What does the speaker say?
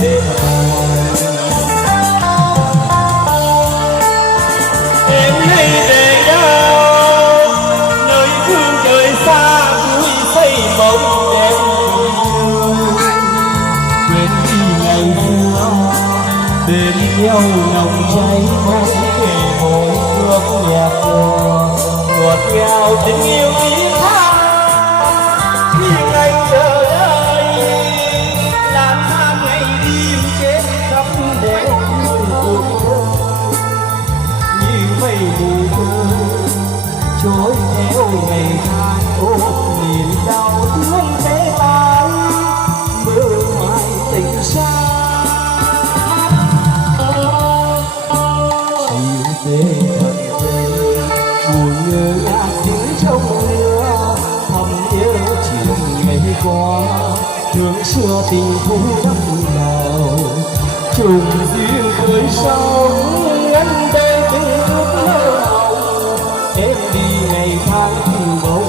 đêm em hay về đâu nơi phương trời xa vui xây mộng đẹp quên đi ngày xưa bên nhau nồng cháy môi kề môi ước nhạc đùa ngọt ngào tình yêu tiếng hát khi ngày giờ đây lang thang ngày đêm trên khắp đèo cuộc như mây mù thơ trôi theo ngày tháng ôm niềm đau thương thế ai mơ mãi tình xa chiều tê thật tê buồn nhớ nhạt tiếng trong mưa thầm nhớ chuyện ngày qua thương xưa tình cũ đắp nào trùng duyên khơi sóng ngăn đê từng ước mơ hồng em đi ngày tháng từ bầu